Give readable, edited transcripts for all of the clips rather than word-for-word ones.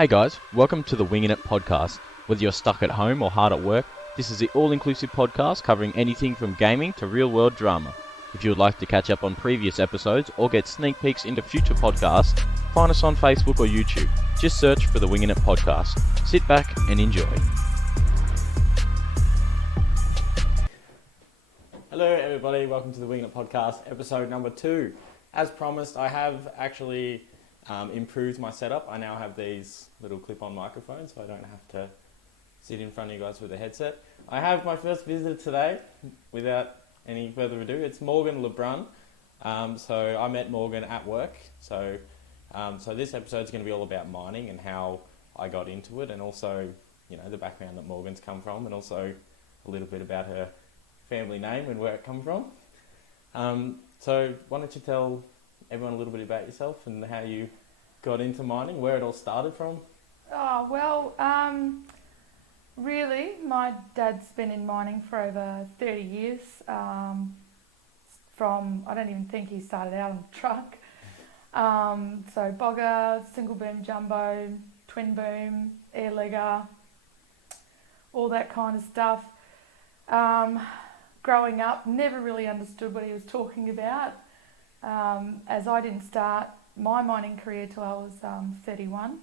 Hey guys, welcome to the Wingin It Podcast. Whether you're stuck at home or hard at work, this is the all-inclusive podcast covering anything from gaming to real-world drama. If you would like to catch up on previous episodes or get sneak peeks into future podcasts, find us on Facebook or YouTube. Just search for the Wingin It Podcast. Sit back and enjoy. Hello everybody, welcome to the Wingin It Podcast, episode number 2. As promised, I have actually improved my setup. I now have these little clip-on microphones, so I don't have to sit in front of you guys with a headset. I have my first visitor today, without any further ado. It's Morgan LeBrun. So I met Morgan at work. So this episode is going to be all about mining and how I got into it, and also, you know, the background that Morgan's come from, and also a little bit about her family name and where it comes from. So why don't you tell everyone a little bit about yourself and how you got into mining, where it all started from? Really, my dad's been in mining for over 30 years. I don't even think he started out on a truck. So bogger, single boom jumbo, twin boom, air legger, all that kind of stuff. Growing up, never really understood what he was talking about, as I didn't start my mining career till I was 31.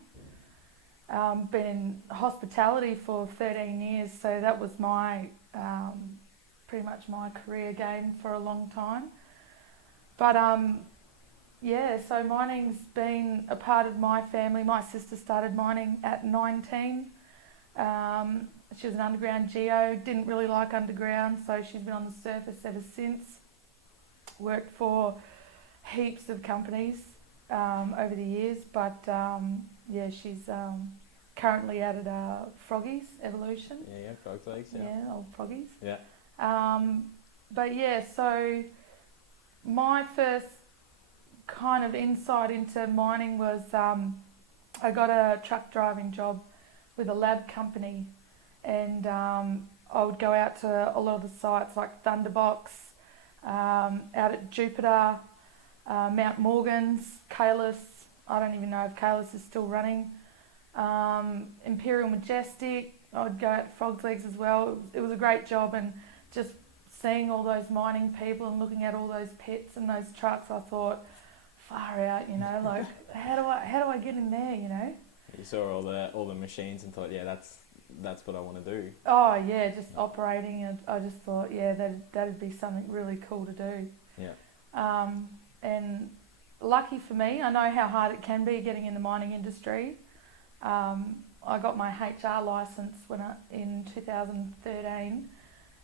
Been in hospitality for 13 years, so that was my pretty much my career game for a long time. But so mining's been a part of my family. My sister started mining at 19. She was an underground geo, didn't really like underground, so she's been on the surface ever since. Worked for heaps of companies over the years, but she's currently out at Froggies Evolution. Yeah, Frog's Legs. Yeah, old Froggies. Yeah. So my first kind of insight into mining was I got a truck driving job with a lab company, and I would go out to a lot of the sites like Thunderbox, out at Jupiter, Mount Morgan's, Kalis. I don't even know if Kalis is still running. Imperial Majestic. I would go out to Frog's Legs as well. It was a great job, and just seeing all those mining people and looking at all those pits and those trucks, I thought, far out, you know, like how do I get in there, you know? You saw all the machines and thought, yeah, that's what I want to do. Oh yeah, just operating, and I just thought, yeah, that'd be something really cool to do. Yeah. And lucky for me, I know how hard it can be getting in the mining industry. I got my HR license in 2013,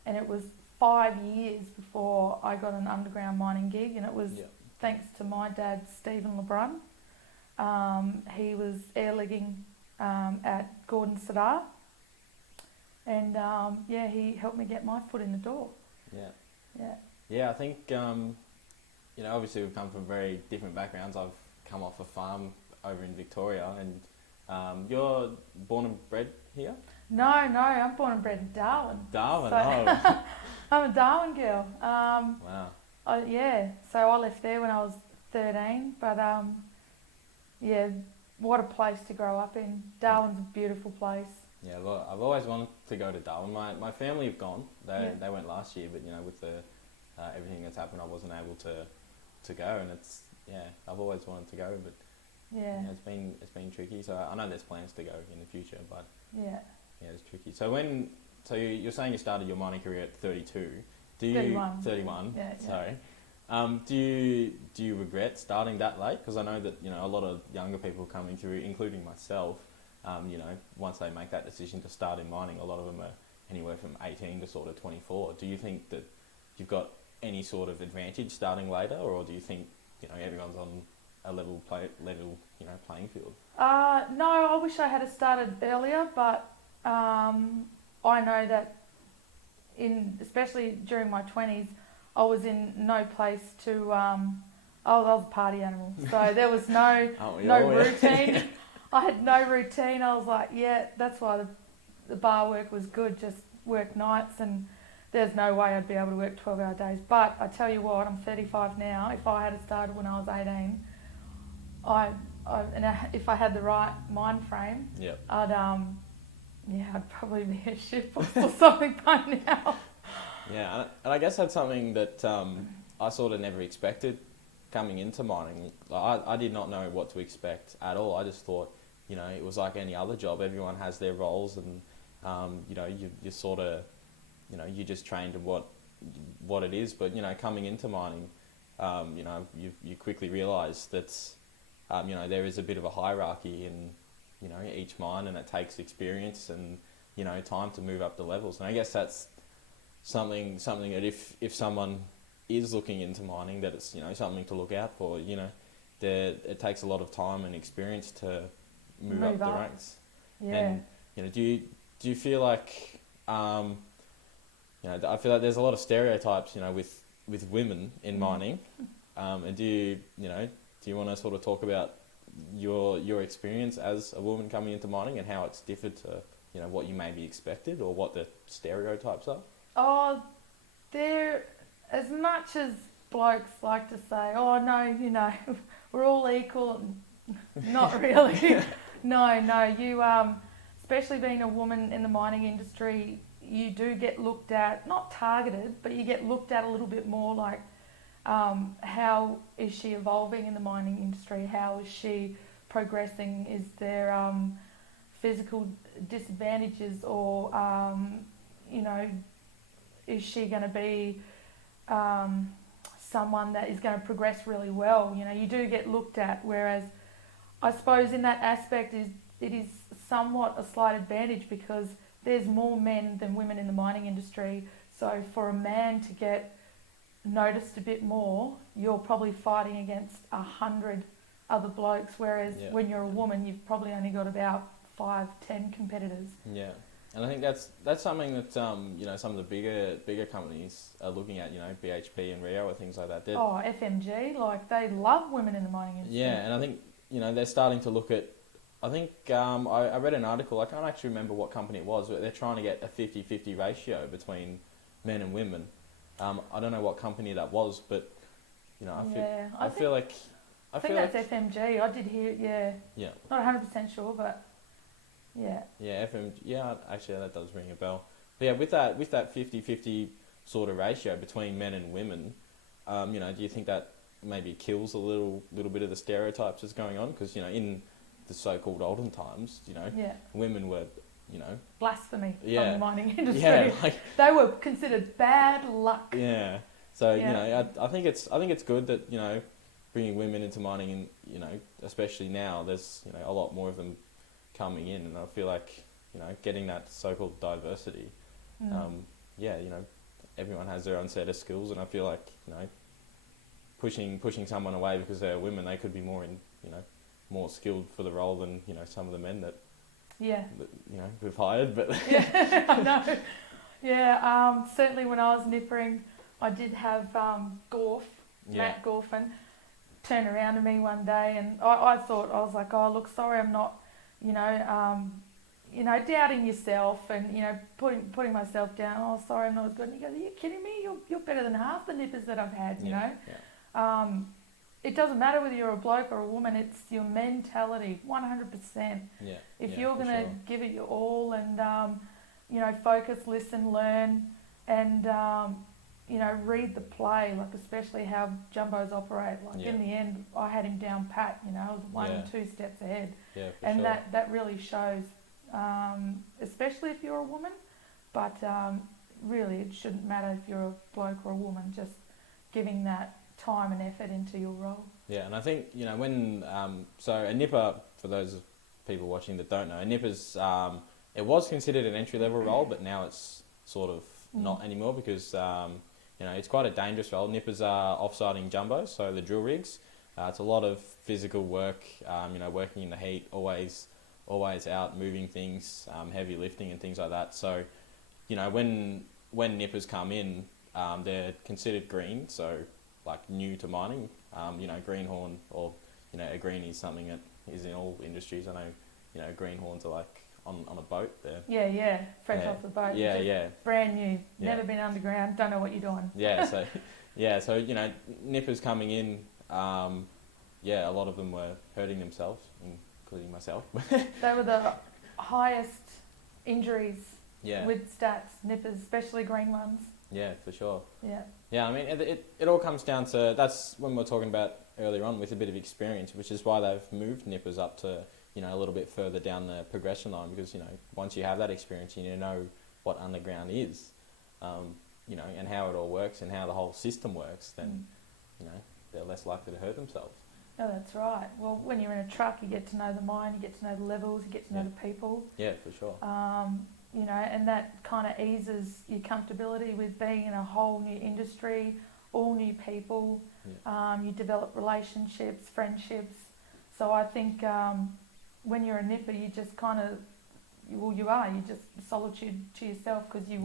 and it was 5 years before I got an underground mining gig, and it was thanks to my dad, Stephen LeBrun. He was airlegging at Gordon Sadar, and he helped me get my foot in the door. Yeah, I think obviously we've come from very different backgrounds. I've come off a farm over in Victoria, and you're born and bred here? No, I'm born and bred in Darwin. Darwin, so I'm a Darwin girl. Wow. So I left there when I was 13, but what a place to grow up in. Darwin's a beautiful place. Yeah, well, I've always wanted to go to Darwin. My family have gone. They went last year, but with the everything that's happened, I wasn't able to go, and I've always wanted to go, but it's been tricky. So I know there's plans to go in the future, but it's tricky. So you're saying you started your mining career at 32. 31. 31. Yeah. Sorry. Do you regret starting that late? Because I know that a lot of younger people coming through, including myself, once they make that decision to start in mining, a lot of them are anywhere from 18 to sort of 24. Do you think that you've got any sort of advantage starting later, or do you think everyone's on a level playing field? No, I wish I had started earlier, but I know that especially during my 20s, I was in no place to. I was a party animal, so there was no routine. I had no routine. I was like, that's why the bar work was good. Just work nights, and there's no way I'd be able to work 12-hour days. But I tell you what, I'm 35 now. If I had started when I was 18, I if I had the right mind frame, Yep. I'd probably be a ship or something by now. Yeah, and I guess that's something that I sort of never expected coming into mining. I did not know what to expect at all. I just thought, it was like any other job. Everyone has their roles, and you sort of, you just trained to what it is. But coming into mining, you quickly realise that there is a bit of a hierarchy in each mine, and it takes experience and time to move up the levels. And I guess that's something that if someone is looking into mining, that it's something to look out for. It takes a lot of time and experience to move up the ranks. Yeah. And do you feel like I feel like there's a lot of stereotypes with women in mining, and do you want to sort of talk about your experience as a woman coming into mining and how it's differed to what you maybe expected or what the stereotypes are? Oh, they're, as much as blokes like to say, oh no, we're all equal, not really. No, you, especially being a woman in the mining industry, you do get looked at, not targeted, but you get looked at a little bit more, like how is she evolving in the mining industry? How is she progressing? Is there physical disadvantages, or is she going to be someone that is going to progress really well? You do get looked at, whereas I suppose in that aspect it is somewhat a slight advantage because there's more men than women in the mining industry. So for a man to get noticed a bit more, you're probably fighting against 100 other blokes, whereas when you're a woman, you've probably only got about 5-10 competitors. Yeah. And I think that's something that some of the bigger companies are looking at. BHP and Rio or things like that. FMG, like they love women in the mining industry. Yeah, and I think they're starting to look at. I think I read an article. I can't actually remember what company it was, but they're trying to get a 50-50 ratio between men and women. I don't know what company that was, but I feel like that's FMG. I did hear. Yeah. Not 100% sure, but. Yeah. Yeah, actually that does ring a bell. But yeah, with that 50-50 sort of ratio between men and women, do you think that maybe kills a little bit of the stereotypes that's going on? Because in the so-called olden times, women were, blasphemy from the mining industry. Yeah, they were considered bad luck. Yeah. So I think it's good that bringing women into mining, and especially now there's a lot more of them coming in, and I feel like getting that so-called diversity. Everyone has their own set of skills, and I feel like pushing someone away because they're women, they could be more more skilled for the role than some of the men that we've hired. But I know. Yeah, certainly when I was nippering, I did have Matt Gorfin, turn around to me one day, and I thought, I was like, oh look, sorry, I'm not. Doubting yourself and, putting myself down. Oh, sorry, I'm not as good. And he goes, are you kidding me? You're better than half the nippers that I've had, It doesn't matter whether you're a bloke or a woman, it's your mentality, 100%. Yeah. If you're going to give it your all and, focus, listen, learn, and, read the play, like especially how jumbos operate. Like in the end, I had him down pat, I was 1 and 2 steps ahead. Yeah, and that really shows, especially if you're a woman, but really it shouldn't matter if you're a bloke or a woman, just giving that time and effort into your role. Yeah, and I think, when, so a nipper, for those people watching that don't know, a nipper's, it was considered an entry-level role, but now it's sort of not anymore because, it's quite a dangerous role. Nippers are off-siding jumbos, so the drill rigs. It's a lot of physical work, working in the heat, always out, moving things, heavy lifting and things like that. So, when nippers come in, they're considered green, so like new to mining. Greenhorn or, a greenie is something that is in all industries. I know, greenhorns are like on a boat there. Yeah, fresh off the boat. Yeah. Brand new, never been underground, don't know what you're doing. So nippers coming in, yeah, a lot of them were hurting themselves, including myself. They were the highest injuries Yeah, with stats, nippers, especially green ones. yeah, for sure. Yeah. Yeah, I mean, it all comes down to, that's when we're talking about earlier on with a bit of experience, which is why they've moved nippers up to, you know, a little bit further down the progression line, because, you know, once you have that experience, you know what underground is, you know, and how it all works and how the whole system works, then, you know, they're less likely to hurt themselves. Oh, that's right. Well, when you're in a truck, you get to know the mine, you get to know the levels, you get to know the people. Yeah, for sure. You know, and that kind of eases your comfortability with being in a whole new industry, all new people. Yeah. You develop relationships, friendships. So I think when you're a nipper, you just kind of, well, you just solitude to yourself, because you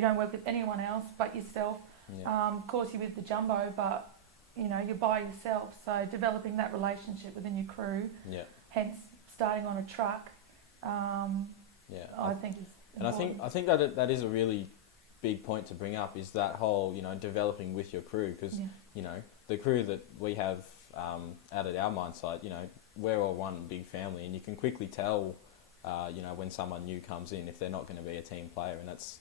don't work with anyone else but yourself. Yeah. Of course, you're with the jumbo, but you know, you're by yourself. So developing that relationship within your crew, hence starting on a truck, I think is important. And I think that that is a really big point to bring up, is that whole, you know, developing with your crew, because you know, the crew that we have out at our mine site, you know, we're all one big family, and you can quickly tell, you know, when someone new comes in, if they're not going to be a team player. And that's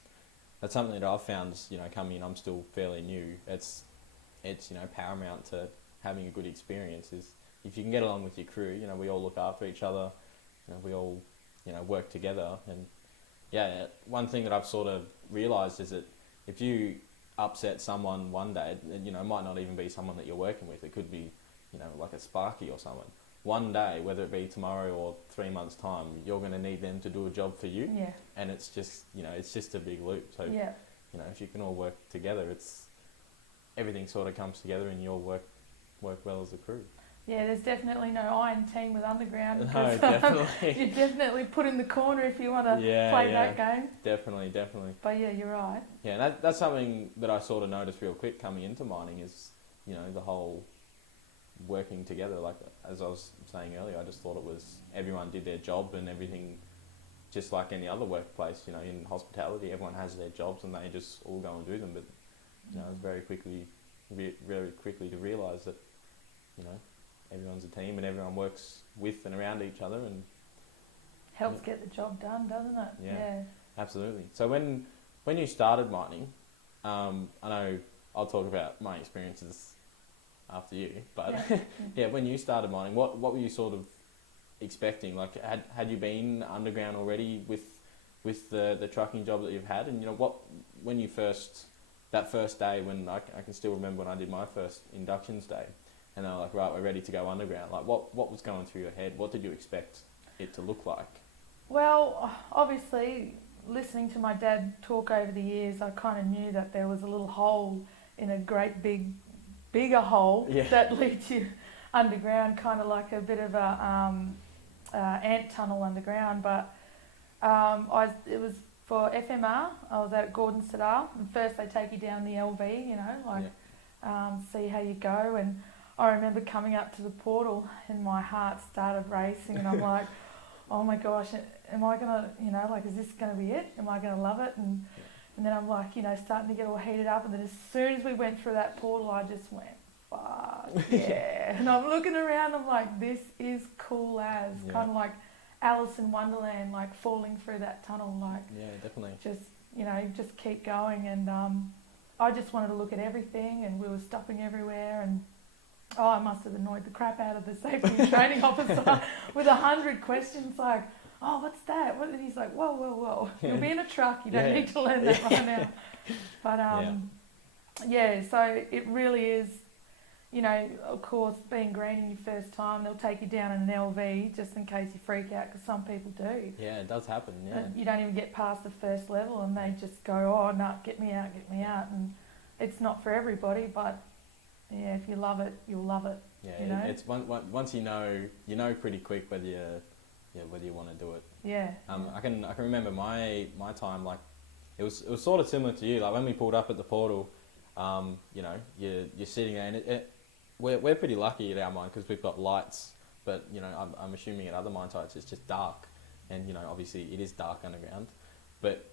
something that I've found, you know, coming in, I'm still fairly new. It's you know, paramount to having a good experience is if you can get along with your crew. You know, we all look after each other. You know, we all, you know, work together. And yeah, one thing that I've sort of realised is that if you upset someone one day, you know, it might not even be someone that you're working with. It could be, you know, like a Sparky or someone. One day, whether it be tomorrow or 3 months' time, you're going to need them to do a job for you. Yeah. And it's just, you know, it's just a big loop. So, Yeah. you know, if you can all work together, everything sort of comes together and you'll work well as a crew. Yeah, there's definitely no iron team with underground. No, definitely. You're definitely put in the corner if you want to play that game. Definitely. But yeah, you're right. Yeah, and that's something that I sort of noticed real quick coming into mining is, you know, the whole working together. Like, as I was saying earlier, I just thought it was everyone did their job and everything, just like any other workplace. You know, in hospitality, everyone has their jobs and they just all go and do them. But, you know, it was very quickly to realise that, you know, everyone's a team and everyone works with and around each other, and helps get the job done, doesn't it? Yeah. Absolutely. So when you started mining, I know I'll talk about my experiences after you, but yeah, when you started mining, what were you sort of expecting? Like, had you been underground already with the trucking job that you've had? And, you know, when you that first day, when I can still remember when I did my first inductions day, and they were like, right, we're ready to go underground. Like, what was going through your head? What did you expect it to look like? Well, obviously, listening to my dad talk over the years, I kind of knew that there was a little hole in a great bigger hole that leads you underground, kind of like a bit of a ant tunnel underground. But it was for FMR. I was at Gordon Sadar, and first they take you down the LV, you know, see how you go. And I remember coming up to the portal and my heart started racing, and I'm like, oh my gosh, am I gonna, you know, like, is this gonna be it? Am I gonna love it? And then I'm like, you know, starting to get all heated up, and then as soon as we went through that portal, I just went, fuck yeah. And I'm looking around, I'm like, this is cool as, kind of like Alice in Wonderland, like falling through that tunnel, like, yeah, definitely, just, you know, just keep going. And I just wanted to look at everything, and we were stopping everywhere, and I must have annoyed the crap out of the safety and training officer with 100 questions, like, oh, what's that? What? And he's like, whoa, you'll be in a truck, you don't need to learn that right now. But so it really is, you know, of course, being green in your first time, they'll take you down in an LV just in case you freak out, because some people do. Yeah, it does happen, yeah. You don't even get past the first level, and they just go, oh, no, get me out. And it's not for everybody, but yeah, if you love it, you'll love it. Yeah, you know? It's once you know pretty quick whether you want to do it. Yeah. I can remember my time, like, it was sort of similar to you. Like, when we pulled up at the portal, you know, you're sitting there, and we're pretty lucky at our mine because we've got lights. But, you know, I'm assuming at other mine sites it's just dark, and, you know, obviously it is dark underground. But,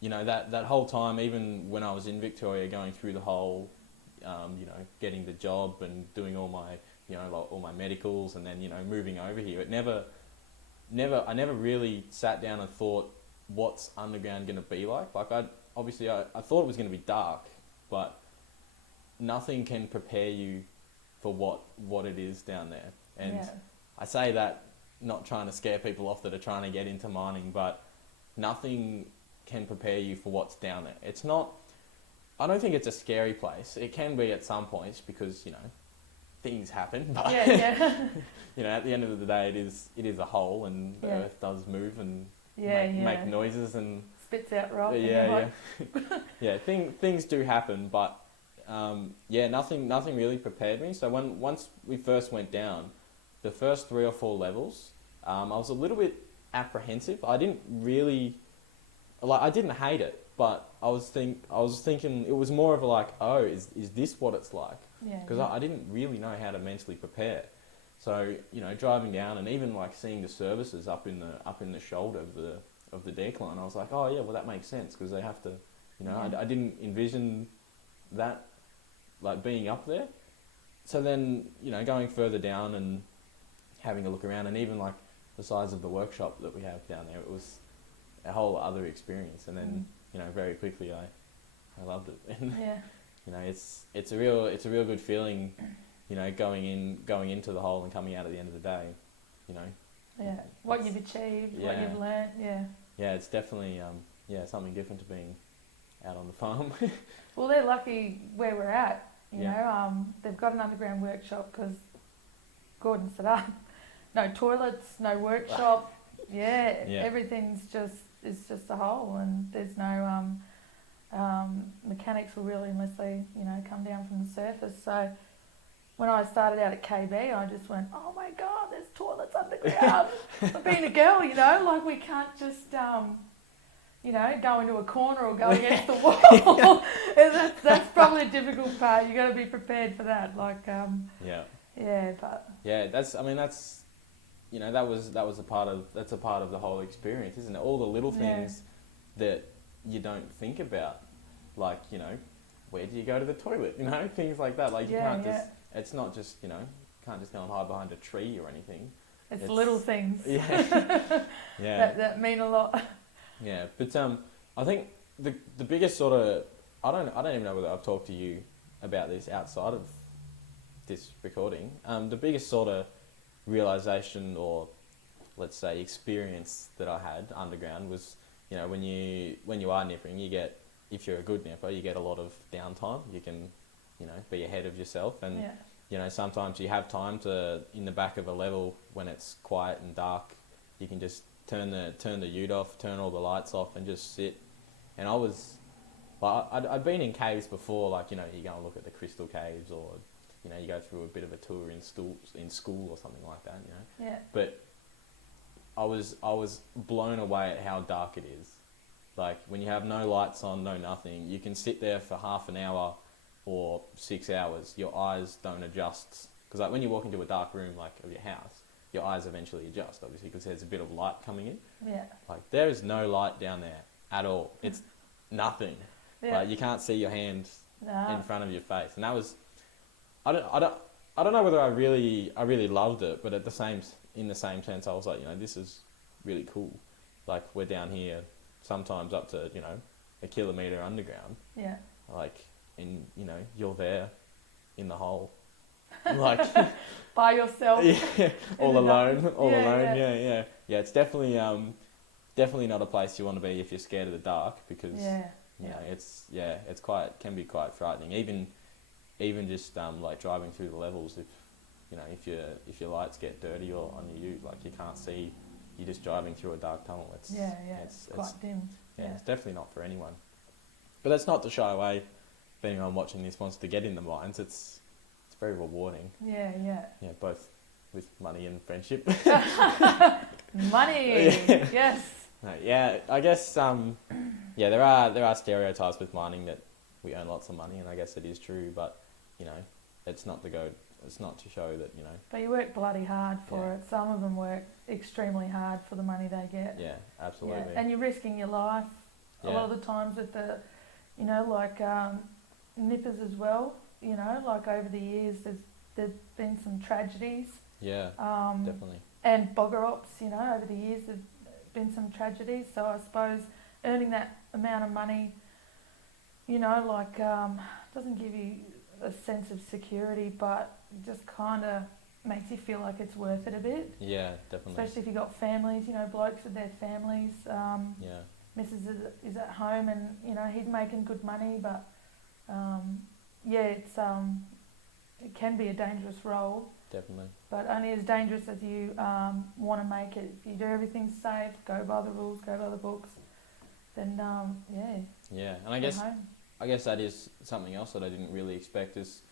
you know, that whole time, even when I was in Victoria, going through the whole, you know, getting the job and doing all my, you know, like all my medicals, and then, you know, moving over here, I never really sat down and thought, what's underground going to be like? Like, I thought it was going to be dark, but nothing can prepare you for what it is down there. And I say that not trying to scare people off that are trying to get into mining, but nothing can prepare you for what's down there. It's not, I don't think it's a scary place. It can be at some points because, you know, things happen, but you know, at the end of the day, it is a hole, and the earth does move and make noises and spits out rock. Things do happen, but nothing really prepared me. So once we first went down, the first 3 or 4 levels, I was a little bit apprehensive. I didn't really I didn't hate it, but I was thinking it was more of a like, oh, is this what it's like? Because I didn't really know how to mentally prepare. So, you know, driving down and even like seeing the services up in the shoulder of the decline, I was like, oh yeah, well that makes sense because they have to, you know, I didn't envision that like being up there. So then, you know, going further down and having a look around, and even like the size of the workshop that we have down there, it was a whole other experience. And then, you know, very quickly I loved it. And you know, it's a real good feeling, you know, going into the hole and coming out at the end of the day, you know. Yeah, what you've achieved, what you've learnt, Yeah, it's definitely something different to being out on the farm. Well, they're lucky where we're at, you know. They've got an underground workshop because Gordon set up. No toilets, no workshop. Everything's just a hole, and there's no mechanics will really, unless they, you know, come down from the surface. So when I started out at KB, I just went, oh my God, there's toilets underground. But being a girl, you know, like we can't just, you know, go into a corner or go against the wall. And that's probably a difficult part. You got to be prepared for that. Like, that's, you know, that's a part of the whole experience, isn't it? All the little things that you don't think about, like, you know, where do you go to the toilet? You know, things like that. Like, you can't just, it's not just, you know, can't just go and hide behind a tree or anything. It's little things. That mean a lot. Yeah, but I think the biggest sort of, I don't even know whether I've talked to you about this outside of this recording. The biggest sort of realization, or let's say experience, that I had underground was, you know, when you are nipping, you get, if you're a good nipper, you get a lot of downtime. You can, you know, be ahead of yourself, and you know, sometimes you have time to, in the back of a level when it's quiet and dark, you can just turn the ute off, turn all the lights off, and just sit. And I was, well, I'd been in caves before, like, you know, you go and look at the crystal caves, or, you know, you go through a bit of a tour in school or something like that, you know. Yeah. But I was blown away at how dark it is. Like, when you have no lights on, no nothing, you can sit there for half an hour or 6 hours. Your eyes don't adjust. Because, like, when you walk into a dark room, like, of your house, your eyes eventually adjust, obviously, because there's a bit of light coming in. Yeah. Like, there is no light down there at all. It's nothing. Yeah. Like, you can't see your hand in front of your face. And that was, I don't know whether I really loved it, but in the same sense, I was like, you know, this is really cool. Like, we're down here sometimes up to, you know, 1 kilometre underground. Yeah. Like, and, you know, you're there in the hole. Like, by yourself. Yeah, all alone. Yeah, it's definitely not a place you want to be if you're scared of the dark, because you know, it's can be quite frightening. Even just like driving through the levels, if your lights get dirty or on your ute, like, you can't see, you're just driving through a dark tunnel. It's quite dim. Yeah, it's definitely not for anyone. But that's not to shy away if anyone watching this wants to get in the mines. It's very rewarding. Yeah, both with money and friendship. Money, yes. Yeah, I guess there are stereotypes with mining that we earn lots of money, and I guess it is true, but, you know, it's not to show that, you know. But you work bloody hard for it. Some of them work extremely hard for the money they get. Yeah, absolutely. Yeah. And you're risking your life a lot of the times with the, you know, like nippers as well. You know, like over the years, there's there's been some tragedies. Yeah, definitely. And bogger ops, over the years there've been some tragedies. So I suppose earning that amount of money, doesn't give you a sense of security, but just kind of makes you feel like it's worth it a bit. Yeah, definitely. Especially if you've got families, blokes with their families. Mrs. is at home and, he's making good money, but it's it can be a dangerous role. Definitely. But only as dangerous as you want to make it. If you do everything safe, go by the rules, go by the books, then Yeah, and I guess that is something else that I didn't really expect is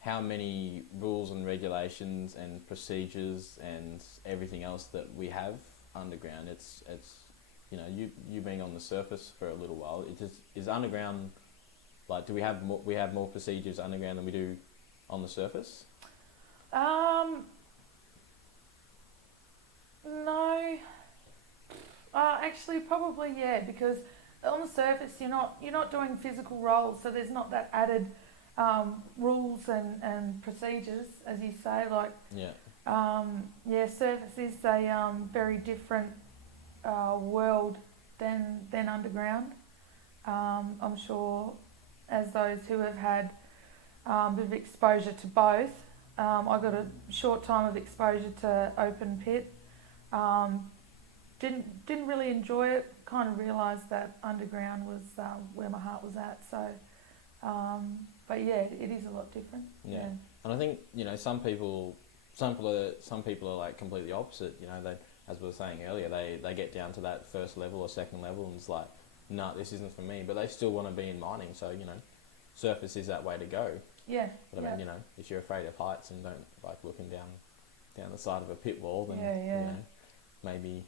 how many rules and regulations and procedures and everything else that we have underground. It's you being on the surface for a little while. It just is underground. Like, do we have more procedures underground than we do on the surface? No. Actually, probably because on the surface you're not doing physical roles, so there's not that added rules and procedures, as you say. Like, surface is a very different world than underground. I'm sure, as those who have had a bit of exposure to both. I got a short time of exposure to open pit. Didn't really enjoy it. Kind of realised that underground was where my heart was at. So, but yeah, it is a lot different. Yeah. And I think some people are like completely opposite. They, as we were saying earlier, they get down to that first level or second level and it's like, no, this isn't for me. But they still want to be in mining. So surface is that way to go. Yeah. But I mean, if you're afraid of heights and don't like looking down the side of a pit wall, then maybe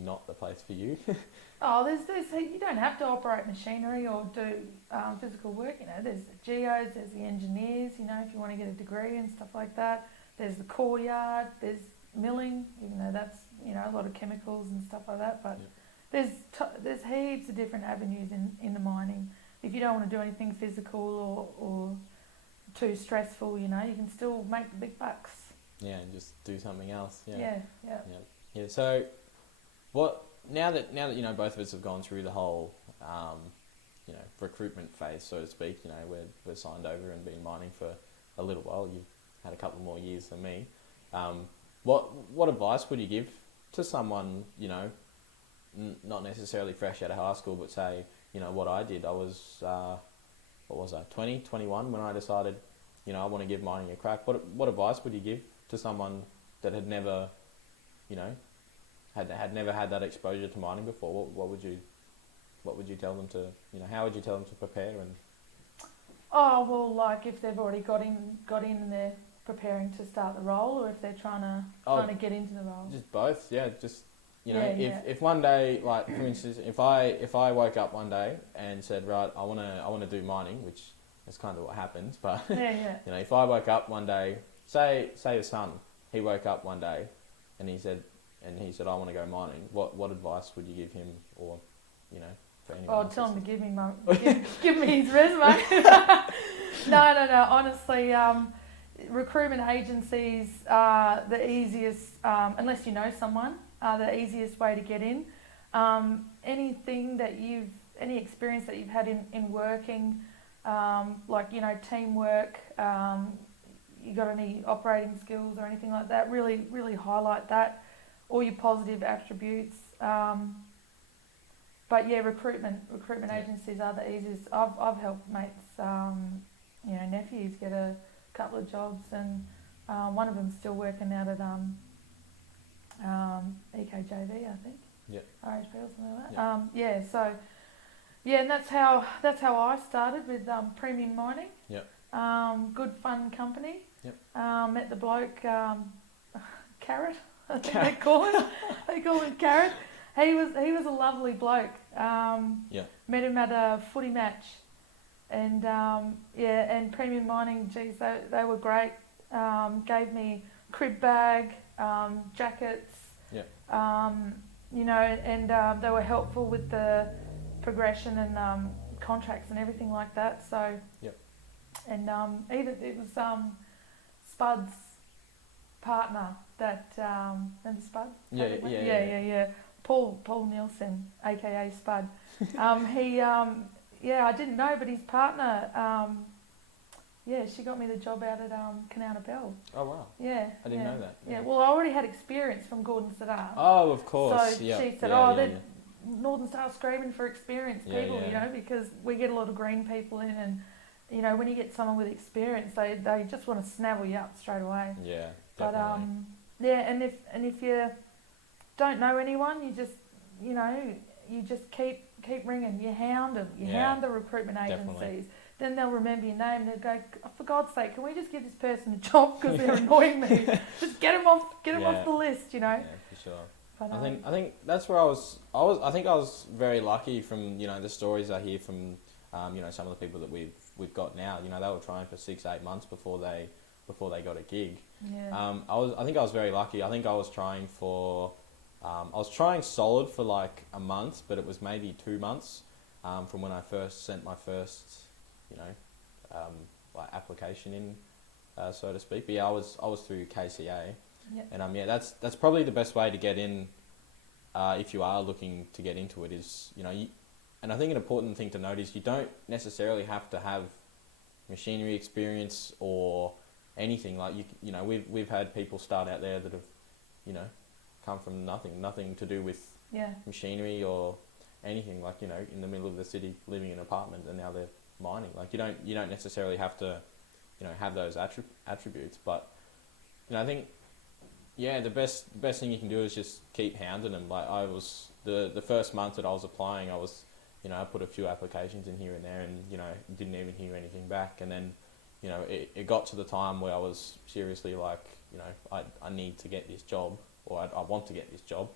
not the place for you. There's you don't have to operate machinery or do physical work. There's the geos, there's the engineers. If you want to get a degree and stuff like that. There's the core yard. There's milling. Even though that's a lot of chemicals and stuff like that. But there's heaps of different avenues in the mining. If you don't want to do anything physical or too stressful, you can still make the big bucks. Yeah, and just do something else. Yeah. So, now that both of us have gone through the whole recruitment phase, so to speak. We're signed over and been mining for a little while. You've had a couple more years than me. What advice would you give to someone not necessarily fresh out of high school, but say what I did? I was 20, 21 when I decided, I want to give mining a crack. What advice would you give to someone that had never, had never had that exposure to mining before? What would you tell them to, how would you tell them to prepare? And like if they've already got in and they're preparing to start the role, or if they're trying to get into the role. Just both, yeah. Just if one day, like for instance, if I woke up one day and said, right, I wanna do mining, which is kind of what happens, but if I woke up one day, say the son, he woke up one day and he said I want to go mining, what advice would you give him, or for anyone? Tell him to give me his resume. No. Honestly, recruitment agencies are the easiest, unless you know someone, are the easiest way to get in. Any experience that you've had in working, teamwork, you got any operating skills or anything like that, really, really highlight that, all your positive attributes. But yeah, recruitment agencies are the easiest. I've helped mates, nephews get a couple of jobs, and one of them's still working out at EKJV, I think. Yeah. RHP or something like that. And that's how I started with premium mining. Yep. Good fun company. Yep. Met the bloke, Carrot, I think they call him. They call him Carrot. He was a lovely bloke. Met him at a footy match, and and premium mining. Geez, they were great. Gave me crib bag, jackets. Yeah. And they were helpful with the progression and contracts and everything like that. So. Yep. And even it was Spud's partner. That remember Spud? Yeah. Paul Nielsen, aka Spud. I didn't know, but his partner, she got me the job out at Canana Bell. Oh wow. Yeah. I didn't know that. Yeah. Well, I already had experience from Gordon Sadar. Oh, of course. So she said, Northern Star's screaming for experienced people, you know, because we get a lot of green people in, and you know, when you get someone with experience, they just want to snavel you up straight away. Yeah. Definitely. But and if you don't know anyone, you just keep ringing. You hound them. You hound the recruitment agencies. Definitely. Then they'll remember your name. They'll go, oh, for God's sake, can we just give this person a job because they're annoying me? Just get them off the list, you know. Yeah, for sure. But, I think that's where I was very lucky from, you know, the stories I hear from, you know, some of the people that we've got now. You know, they were trying for 6-8 months before they got a gig. Yeah. I think I was very lucky. I think I was trying solid for like a month, but it was maybe 2 months from when I first sent my first, you know, like application in, so to speak. But yeah, I was through KCA. Yep. And that's probably the best way to get in, if you are looking to get into it, is, you know, and I think an important thing to note is you don't necessarily have to have machinery experience or anything. Like you know, we've had people start out there that have, you know, come from nothing to do with machinery or anything. Like, you know, in the middle of the city, living in an apartment, and now they're mining. Like, you don't necessarily have to, you know, have those attributes. But, you know, I think, yeah, the best thing you can do is just keep hounding them. Like, I was the first month that I was applying, I was, you know, I put a few applications in here and there, and, you know, didn't even hear anything back. And then, you know, it got to the time where I was seriously like, you know, I need to get this job, or I want to get this job.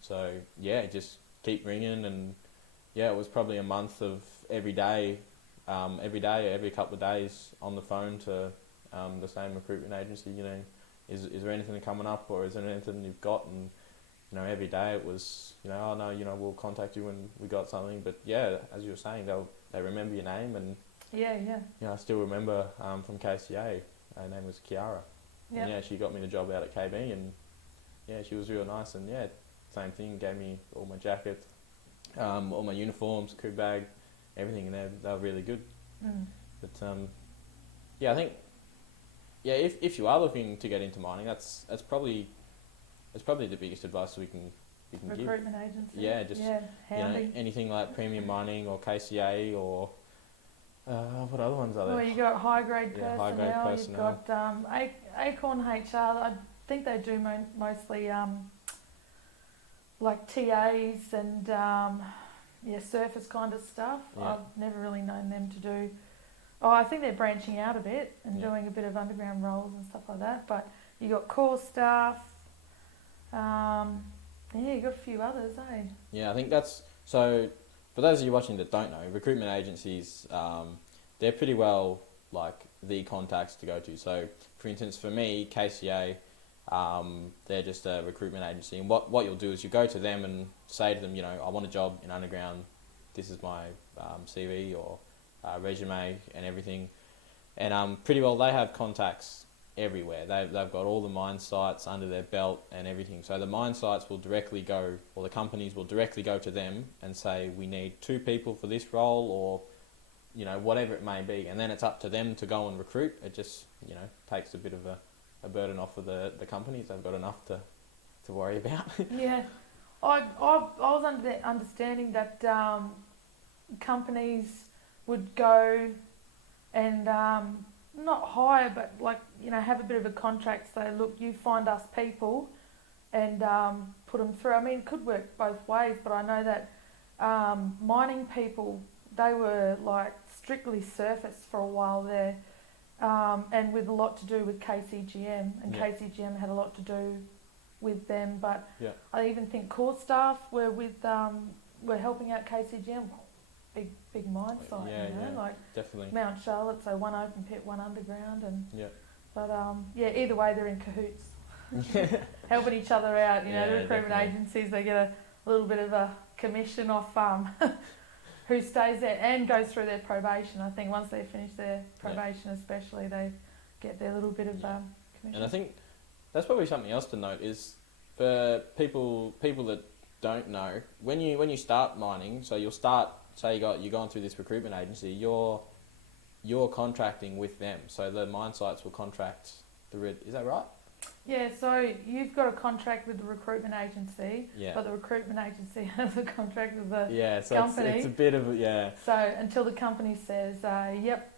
So yeah, just keep ringing. And yeah, it was probably a month of every day, every couple of days on the phone to the same recruitment agency. You know, is there anything coming up, or is there anything you've got? And, you know, every day it was, you know, oh no, you know, we'll contact you when we got something. But yeah, as you were saying, they remember your name. And yeah. You know, I still remember from KCA, her name was Kiara. Yep. And yeah, she got me the job out at KB, and yeah, she was real nice. And yeah, same thing, gave me all my jacket, all my uniforms, crew bag, everything, and they were really good. But yeah, I think, yeah, if you are looking to get into mining, that's probably the biggest advice we can give. Recruitment agency. Yeah, just you know, anything like Premium Mining or KCA or what other ones are there? Well, you got high grade personnel. High grade personnel. You've got Acorn HR. I think they do mostly like TAs and surface kind of stuff. Yeah. I've never really known them to do. Oh, I think they're branching out a bit and doing a bit of underground roles and stuff like that. But you got core staff. You got a few others, eh? Yeah, I think that's so. For those of you watching that don't know, recruitment agencies, they're pretty well like the contacts to go to. So, for instance, for me, KCA, they're just a recruitment agency, and what you'll do is you go to them and say to them, you know, I want a job in underground. This is my CV or resume and everything, and pretty well they have contacts everywhere. They've got all the mine sites under their belt and everything. So the mine sites will directly go, or the companies will directly go to them and say, we need 2 people for this role, or, you know, whatever it may be. And then it's up to them to go and recruit. It just, you know, takes a bit of a burden off of the companies. They've got enough to worry about. Yeah. I was under the understanding that companies would go and not hire, but like, you know, have a bit of a contract. Say, look, you find us people and put them through. I mean, it could work both ways, but I know that mining people, they were like strictly surface for a while there, and with a lot to do with KCGM, and KCGM had a lot to do with them. But I even think core staff were helping out KCGM. Big mine site, like definitely. Mount Charlotte, so one open pit, one underground, and but either way they're in cahoots, helping each other out. You know, the recruitment agencies, they get a little bit of a commission off who stays there and goes through their probation. I think once they finish their probation, especially, they get their little bit of commission. And I think that's probably something else to note is for people that don't know, when you start mining, so you'll start, say you're going through this recruitment agency, you're contracting with them. So the mine sites will contract is that right? Yeah, so you've got a contract with the recruitment agency, but the recruitment agency has a contract with the company. It's a bit of So until the company says, yep,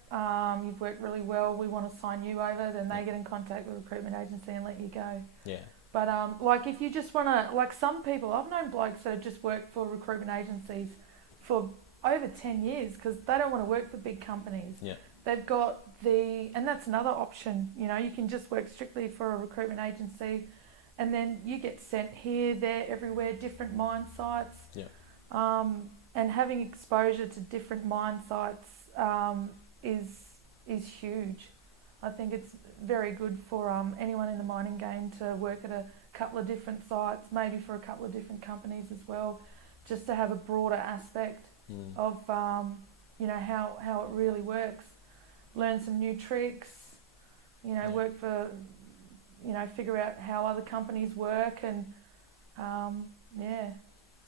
you've worked really well, we want to sign you over, then they get in contact with the recruitment agency and let you go. Yeah. But like if you just want to, like some people, I've known blokes that have just worked for recruitment agencies for over 10 years because they don't want to work for big companies. Yeah. They've got and that's another option, you know, you can just work strictly for a recruitment agency and then you get sent here, there, everywhere, different mine sites. Yeah. And having exposure to different mine sites is huge. I think it's very good for anyone in the mining game to work at a couple of different sites, maybe for a couple of different companies as well, just to have a broader aspect of you know how it really works. Learn some new tricks, you know, work for, you know, figure out how other companies work and yeah,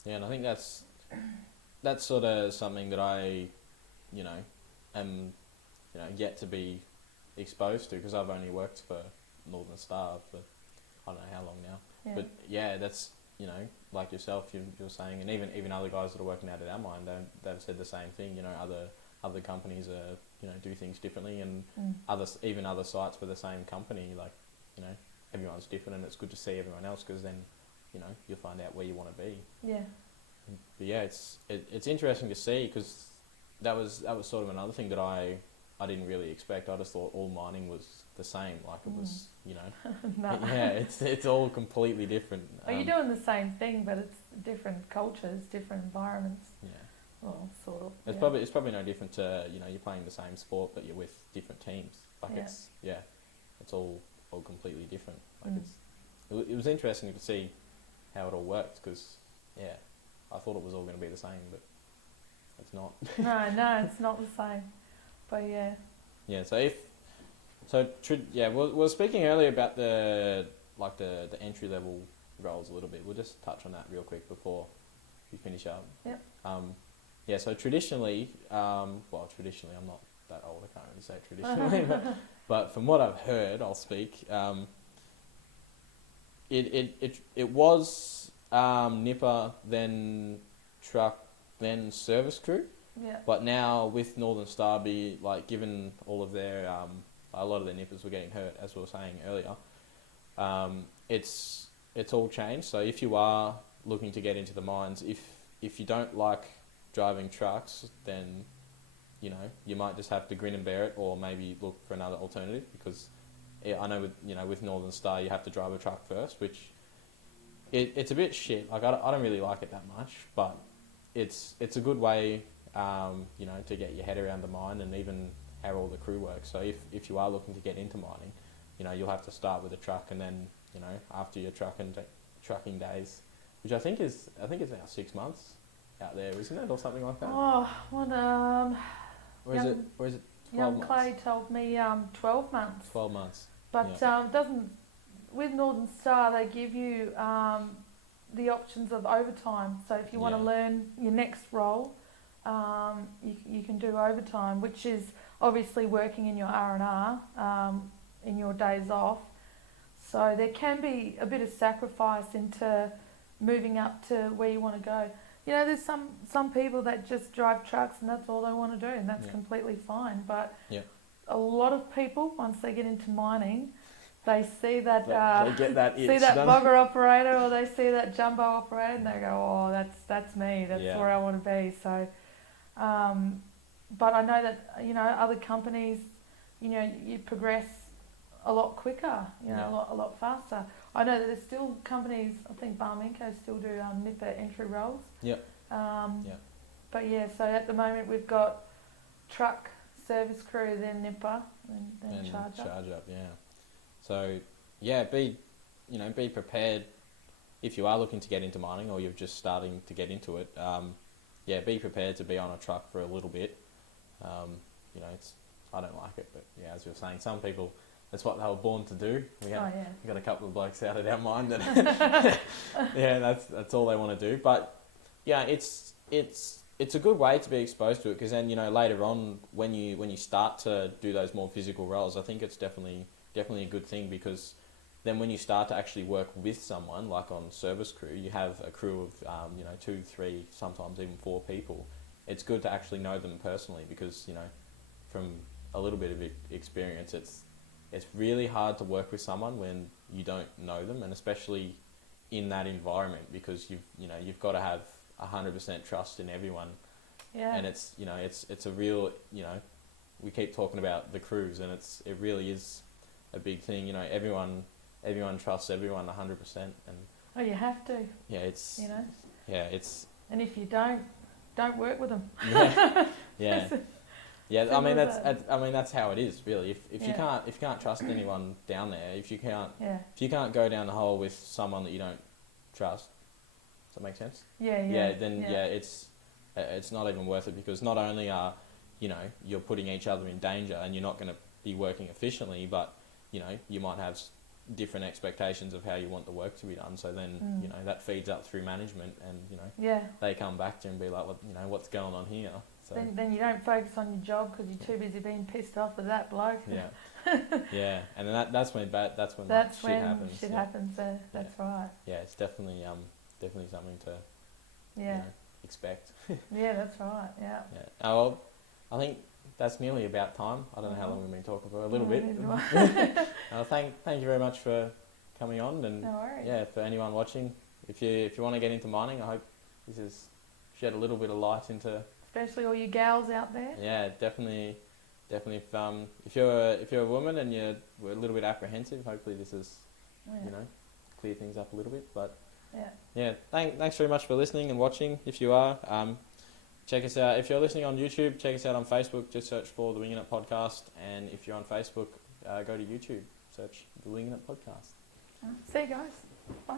and I think that's sort of something that I, you know, am, you know, yet to be exposed to because I've only worked for Northern Star for I don't know how long now. Yeah. But yeah, that's, you know, like yourself, you're saying, and even other guys that are working out at our mine, they've said the same thing. You know, other companies are, you know, do things differently, and other sites for the same company, like, you know, everyone's different, and it's good to see everyone else because then, you know, you'll find out where you want to be. Yeah. But yeah, it's interesting to see because that was sort of another thing that I didn't really expect. I just thought all mining was the same, like it was, you know. No. Yeah, it's all completely different. Well, you're doing the same thing, but it's different cultures, different environments. Yeah. Well, sort of. It's probably no different to, you know, you're playing the same sport but you're with different teams. Like it's all completely different. Like it was interesting to see how it all worked because I thought it was all going to be the same, but it's not. No, it's not the same. But yeah. Yeah. We're speaking earlier about the entry level roles a little bit. We'll just touch on that real quick before we finish up. Yep. So traditionally, I'm not that old, I can't really say traditionally, but from what I've heard, I'll speak, it was nipper, then truck, then service crew, but now with Northern Star given all of their, a lot of their nippers were getting hurt, as we were saying earlier, it's all changed. So if you are looking to get into the mines, if you don't like driving trucks, then, you know, you might just have to grin and bear it, or maybe look for another alternative, because I know with Northern Star you have to drive a truck first, which it's a bit shit. Like I don't really like it that much, but it's a good way, you know, to get your head around the mine and even how all the crew works. So if you are looking to get into mining, you know, you'll have to start with a truck, and then, you know, after your trucking days, which I think is now 6 months out there, isn't it, or something like that? Oh, what or is it 12 young months? Clay told me 12 months. 12 months. But it doesn't. With Northern Star, they give you the options of overtime. So if you want to learn your next role, you can do overtime, which is obviously working in your R&R in your days off. So there can be a bit of sacrifice into moving up to where you want to go. You know, there's some people that just drive trucks and that's all they want to do, and that's completely fine. But a lot of people, once they get into mining, they see that they get that itch, see that bugger operator, or they see that jumbo operator, and they go, "Oh, that's me. That's where I want to be." So, but I know that, you know, other companies, you know, you progress a lot quicker, you know, a lot faster. I know that there's still companies, I think Barminco still do nipper entry roles. Yep. But so at the moment we've got truck, service crew, then nipper, then charge up. So be prepared if you are looking to get into mining, or you're just starting to get into it. Be prepared to be on a truck for a little bit. You know, I don't like it, but as you're saying, some people that's what they were born to do. We got a couple of blokes out of our mind that yeah, that's all they want to do. But yeah, it's a good way to be exposed to it, because then, you know, later on when you start to do those more physical roles, I think it's definitely a good thing, because then when you start to actually work with someone, like on service crew, you have a crew of 2, 3, sometimes even 4 people. It's good to actually know them personally, because, you know, from a little bit of experience, it's really hard to work with someone when you don't know them, and especially in that environment, because you've got to have 100% trust in everyone. Yeah. And it's a real, you know, we keep talking about the crews, and it really is a big thing. You know, everyone trusts everyone 100%, and oh, you have to. yeah, it's, you know. Yeah, it's. And if you don't work with them. Yeah. Yeah. Yeah, Simple I mean that's how it is, really. If you can't trust anyone down there, if you can't go down the hole with someone that you don't trust, does that make sense? Yeah. Then it's not even worth it, because not only are, you know, you're putting each other in danger and you're not going to be working efficiently, but, you know, you might have different expectations of how you want the work to be done. So then, you know, that feeds up through management, and, you know, they come back to you and be like, well, you know, what's going on here? So then you don't focus on your job because you're too busy being pissed off with that bloke. Yeah. Yeah, and then that's when shit happens. Shit happens. That's right. Yeah, it's definitely something to you know, expect. Yeah, that's right. Yeah. Yeah. Oh, well, I think that's nearly about time. I don't know how long we've been talking for. A little bit. Thank you very much for coming on, and no worries. Yeah, for anyone watching, if you want to get into mining, I hope this has shed a little bit of light into. Especially all you gals out there. Yeah, definitely. If you're a woman and you're a little bit apprehensive, hopefully this is, you know, clear things up a little bit. But yeah. Thanks very much for listening and watching. If you are, check us out. If you're listening on YouTube, check us out on Facebook. Just search for the Wingin It Podcast, and if you're on Facebook, go to YouTube, search the Wingin It Podcast. See you guys. Bye.